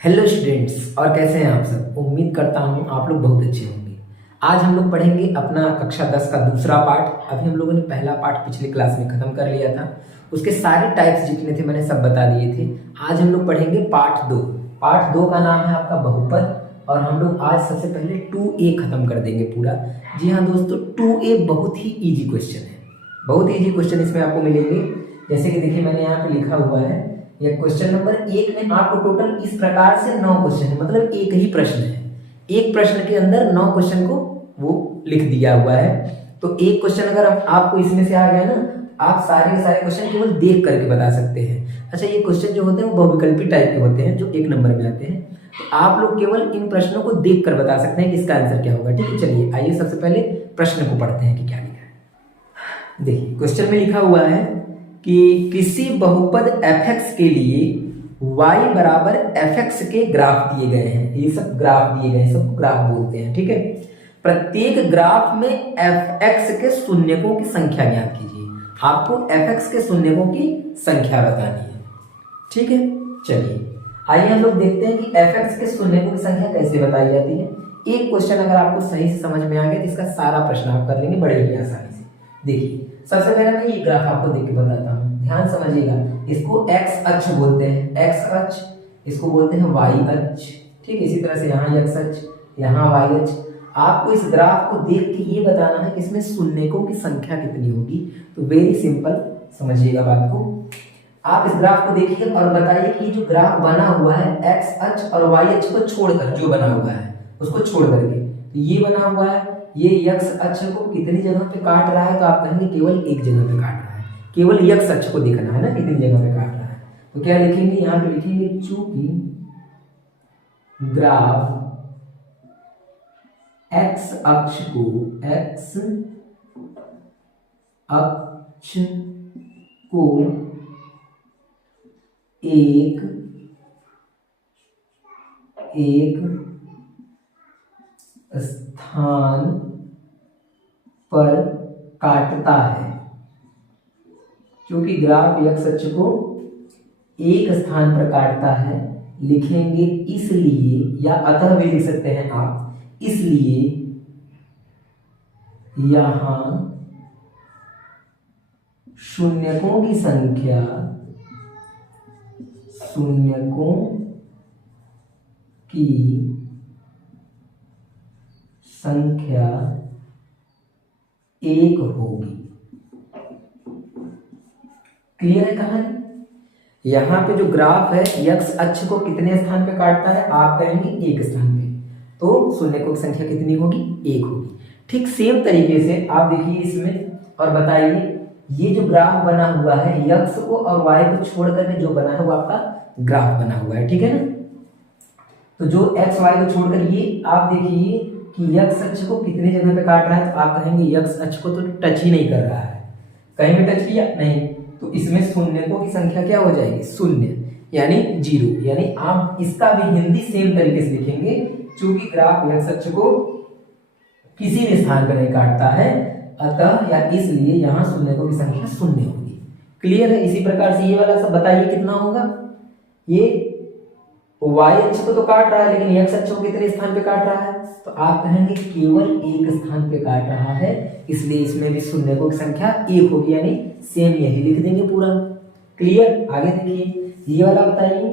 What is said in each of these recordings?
Hello students, और कैसे हैं आप सब। उम्मीद करता हूं आप लोग बहुत अच्छे होंगे। आज हम लोग पढ़ेंगे अपना कक्षा 10 का दूसरा पार्ट। अभी हम लोगों ने पहला पार्ट पिछले क्लास में खत्म कर लिया था। उसके सारे टाइप्स जितने थे मैंने सब बता दिए थे। आज हम लोग पढ़ेंगे पार्ट 2। पार्ट 2 का नाम है आपका बहुपद, और हम लोग आज सबसे पहले 2A खत्म कर देंगे पूरा। जी हाँ दोस्तों, 2A बहुत ही ईजी क्वेश्चन है। बहुत ईजी क्वेश्चन इसमें आपको मिलेंगे। जैसे कि देखिए मैंने यहाँ पे लिखा हुआ है, ये क्वेश्चन नंबर 1 में आपको टोटल इस प्रकार से 9 क्वेश्चन है, मतलब एक ही प्रश्न है। एक प्रश्न के अंदर 9 क्वेश्चन को वो लिख दिया हुआ है। तो एक क्वेश्चन अगर आपको इसमें से आ गया ना, आप सारे के सारे क्वेश्चन केवल देख करके बता सकते हैं। अच्छा, ये क्वेश्चन जो होते हैं वो बहुविकल्पी टाइप के होते हैं, जो 1 नंबर में आते हैं। तो आप लोग केवल इन प्रश्नों को देख कर बता सकते हैं कि इसका आंसर क्या होगा। ठीक है, चलिए आइए सबसे पहले प्रश्न को पढ़ते हैं कि क्या लिखा है। देखिए क्वेश्चन में लिखा हुआ है कि किसी बहुपद fx के लिए y बराबर fx के ग्राफ दिए गए हैं। ये सब ग्राफ दिए गए हैं, सबको ग्राफ बोलते हैं। ठीक है, प्रत्येक ग्राफ में fx के शून्यकों की संख्या ज्ञात कीजिए। आपको fx के शून्यकों की संख्या बतानी है। ठीक है, चलिए आइए हम लोग देखते हैं कि fx के शून्यकों की संख्या कैसे बताई जाती है। एक क्वेश्चन अगर आपको सही से समझ में आ गया तो इसका सारा प्रश्न आप कर लेंगे बड़े ही आसानी से। देखिए सबसे पहले मैं ये ग्राफ आपको देख के बताता हूँ, ध्यान समझिएगा। इसको x अक्ष बोलते हैं, x अक्ष, इसको बोलते हैं y अक्ष। ठीक है, इसी तरह से यहाँ x अक्ष, यहाँ y अक्ष। आपको इस ग्राफ को देख के ये बताना है कि इसमें शून्यकों की संख्या कितनी होगी। तो वेरी सिंपल, समझिएगा बात को। आप इस ग्राफ को देखिए और बताइए कि जो ग्राफ बना हुआ है x अक्ष और y अक्ष को छोड़कर, जो बना हुआ है उसको छोड़ करके, तो ये बना हुआ है, ये x अक्ष को कितनी जगह पे काट रहा है। तो आप कहेंगे केवल एक जगह पे काट रहा है। केवल x अक्ष को देखना है ना, कितनी जगह पे काट रहा है। तो क्या लिखेंगे, यहाँ पे लिखेंगे चूंकि ग्राफ x अक्ष को एक स्थान पर काटता है। क्योंकि ग्राफ x अक्ष को एक स्थान पर काटता है, लिखेंगे इसलिए, या अतः भी लिख सकते हैं आप, इसलिए यहां शून्यकों की संख्या एक होगी। क्लियर है कहानी। यहां पे जो ग्राफ है x अक्ष को कितने स्थान पे काटता है, आप कहेंगे एक स्थान पे, तो शून्यकों की संख्या कितनी होगी, एक होगी। ठीक सेम तरीके से आप देखिए इसमें और बताइए, ये जो ग्राफ बना हुआ है x को और y को छोड़ करके जो बना है वो आपका ग्राफ बना हुआ है। ठीक है ना, तो जो x y को छोड़कर ये आप देखिए कि x अक्ष को कितने जगह पे काट रहा है। तो आप कहेंगे x अक्ष को तो टच ही नहीं कर रहा है, कहीं भी टच किया नहीं, तो इसमें शून्यकों की संख्या क्या हो जाएगी, शून्य, यानी 0। यानी आप इसका भी हिंदी सेम तरीके से लिखेंगे, चूंकि ग्राफ x अक्ष को किसी भी स्थान पर नहीं काटता है, अतः या इसलिए यहाँ शून्यकों की संख्या 0 होगी। क्लियर है। इसी प्रकार से ये वाला सब बताइए कितना होगा। ये y अक्ष को तो काट रहा है, लेकिन x अक्ष को कितने स्थान पे काट रहा है। तो आप कहेंगे केवल एक स्थान पे काट रहा है, इसलिए इसमें भी शून्यकों की संख्या 1 होगी, यानी सेम यही लिख देंगे पूरा। क्लियर। आगे देखिए ये वाला बताइए,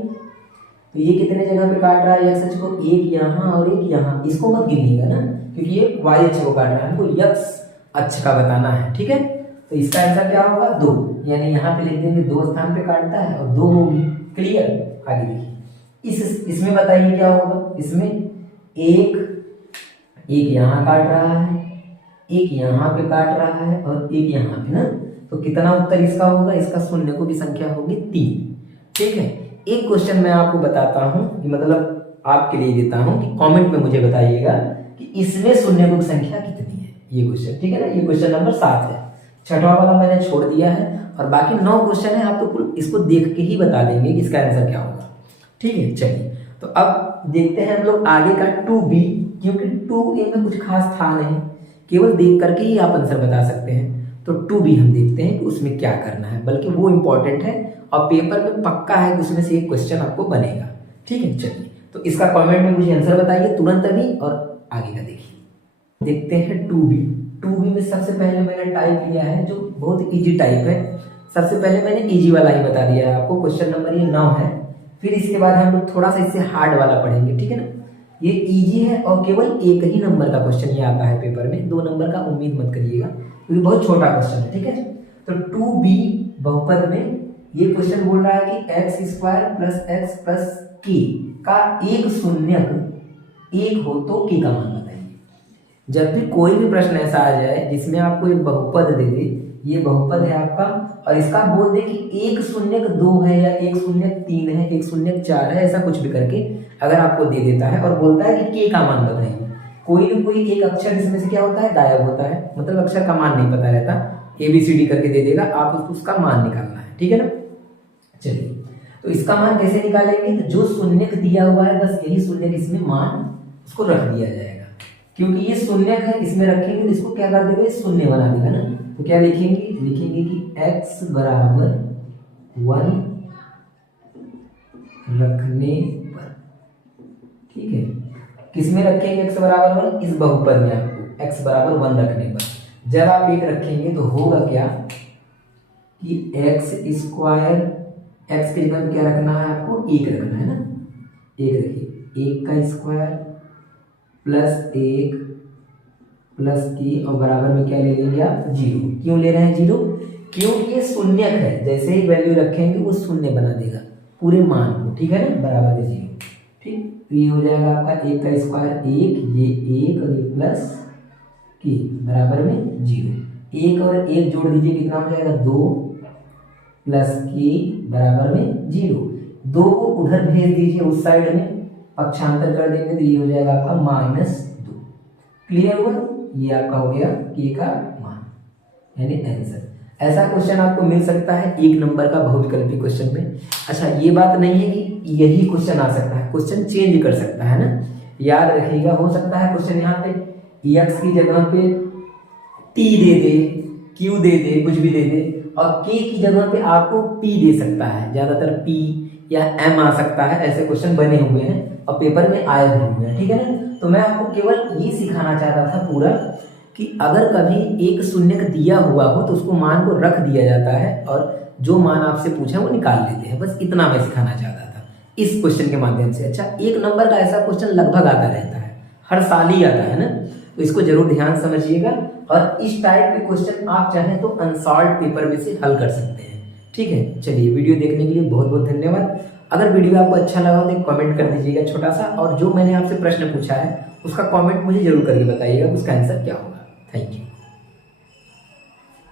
तो ये कितने जगह पे काट रहा है x अक्ष को, एक यहाँ और एक यहाँ। इसको मत गिनिएगा ना, क्योंकि ये y अक्ष को काट रहा है, हमको x अक्ष का बताना है। ठीक है, तो इसका आंसर क्या होगा, 2। यानी यहाँ पे लिख देंगे 2 स्थान पे काटता है और 2 होगी। क्लियर। आगे देखिए इसमें बताइए क्या होगा। इसमें एक यहाँ काट रहा है, एक यहाँ पे काट रहा है और एक यहाँ पे ना, तो कितना उत्तर इसका होगा, इसका शून्यकों की संख्या होगी 3। ठीक है, एक क्वेश्चन मैं आपको बताता हूँ कि मतलब आपके लिए देता हूँ कि कमेंट में मुझे बताइएगा कि इसमें शून्यकों की संख्या कितनी है। ये क्वेश्चन, ठीक है ना, ये क्वेश्चन नंबर 7 है। छठवां वाला मैंने छोड़ दिया है और बाकी 9 क्वेश्चन है, आप तो कुल इसको देख के ही बता देंगे कि इसका आंसर क्या होगा। ठीक है, चलिए तो अब देखते हैं हम लोग आगे का 2B, क्योंकि 2A में कुछ खास था नहीं, केवल देख करके ही आप आंसर बता सकते हैं। तो 2B हम देखते हैं कि उसमें क्या करना है, बल्कि वो इंपॉर्टेंट है और पेपर में पक्का है कि उसमें से एक क्वेश्चन आपको बनेगा। ठीक है, चलिए तो इसका कमेंट में मुझे आंसर बताइए तुरंत अभी और आगे का देखिए। देखते हैं 2b। 2b में सबसे पहले मैंने टाइप लिया है जो बहुत इजी टाइप है। सबसे पहले मैंने इजी वाला ही बता दिया है आपको, क्वेश्चन नंबर ये 9 है। फिर इसके बाद हम लोग थोड़ा सा इससे हार्ड वाला पढ़ेंगे, ठीक है ना। ये इजी है और केवल एक ही नंबर का क्वेश्चन ये आता है पेपर में, 2 नंबर का उम्मीद मत करिएगा क्योंकि बहुत छोटा क्वेश्चन है, ठीक है। तो 2b बहुपद में ये क्वेश्चन बोल रहा है कि x square plus x plus के का एक शून्यक एक हो तो के का मान बताइए। जब भी कोई भी प्रश्न ऐसा आ जाए जिसमें आपको एक बहुपद दे दे, ये बहुपद है आपका, और इसका बोल दे कि एक शून्यक 2 है या एक शून्यक 3 है, एक शून्यक 4 है, ऐसा कुछ भी करके अगर आपको दे देता है और बोलता है कि के का मान बताइए, कोई न कोई एक अक्षर इसमें से क्या होता है, गायब होता है, मतलब अक्षर का मान नहीं पता रहता, ABCD करके दे देगा, आप उसका मान निकालना है, ठीक है ना। चलिए, तो इसका मान कैसे निकालेंगे, तो जो शून्यक दिया हुआ है बस यही शून्यक इसमें मान उसको रख दिया जाएगा, क्योंकि ये शून्यक है इसमें रखेंगे तो इसको क्या कर देगा, शून्य बना देगा ना। तो क्या लिखेंगे कि x बराबर 1 रखने पर, ठीक है। किसमें रखेंगे x बराबर 1, इस बहुपद में आपको x बराबर 1 रखने पर। जब आप 1 रखेंगे तो होगा क्या कि x स्क्वायर, x के जगह क्या रखना है आपको, 1 रखना है ना, 1 रखिए, 1 का स्क्वायर प्लस 1 प्लस के और बराबर में क्या ले लेंगे आप, 0। क्यों ले रहे हैं 0, क्योंकि ये शून्यक है, जैसे ही वैल्यू रखेंगे वो शून्य बना देगा पूरे मान को, ठीक है ना, बराबर में 0, ठीक। तो ये हो जाएगा आपका 1 का स्क्वायर 1, ये 1 और ये प्लस के बराबर में 0। 1 और 1 जोड़ दीजिए कितना हो जाएगा, 2 प्लस के बराबर में 0। 2 को उधर भेज दीजिए उस साइड में, पक्षांतर कर देंगे तो ये हो जाएगा आपका -2। क्लियर हुआ, ये आपका हो गया के का मान यानी आंसर। ऐसा क्वेश्चन आपको मिल सकता है 1 नंबर का बहुविकल्पी क्वेश्चन में। अच्छा, ये बात नहीं है कि यही क्वेश्चन आ सकता है, क्वेश्चन चेंज कर सकता है ना, याद रखिएगा। हो सकता है क्वेश्चन यहाँ पे x की जगह पे t दे दे, q दे दे, कुछ भी दे दे, और k की जगह पे आपको p दे सकता है, ज्यादातर p या m आ सकता है। ऐसे क्वेश्चन बने हुए हैं और पेपर में आए भी हुए हैं, ठीक है ना। तो मैं आपको केवल ये सिखाना चाहता था पूरा कि अगर कभी एक शून्यक दिया हुआ हो तो उसको मान को रख दिया जाता है और जो मान आपसे पूछा वो निकाल लेते हैं, बस इतना मैं सिखाना चाहता था इस क्वेश्चन के माध्यम से। अच्छा, 1 नंबर का ऐसा क्वेश्चन लगभग आता रहता है, हर साल ही आता है ना, तो इसको जरूर ध्यान समझिएगा। और इस टाइप के क्वेश्चन आप चाहें तो अनसॉल्व पेपर में से हल कर सकते हैं, ठीक है। चलिए, वीडियो देखने के लिए बहुत बहुत धन्यवाद। अगर वीडियो आपको अच्छा लगा हो तो कमेंट कर दीजिएगा छोटा सा, और जो मैंने आपसे प्रश्न पूछा है उसका कमेंट मुझे जरूर करके बताइएगा उसका आंसर क्या होगा। Thank you.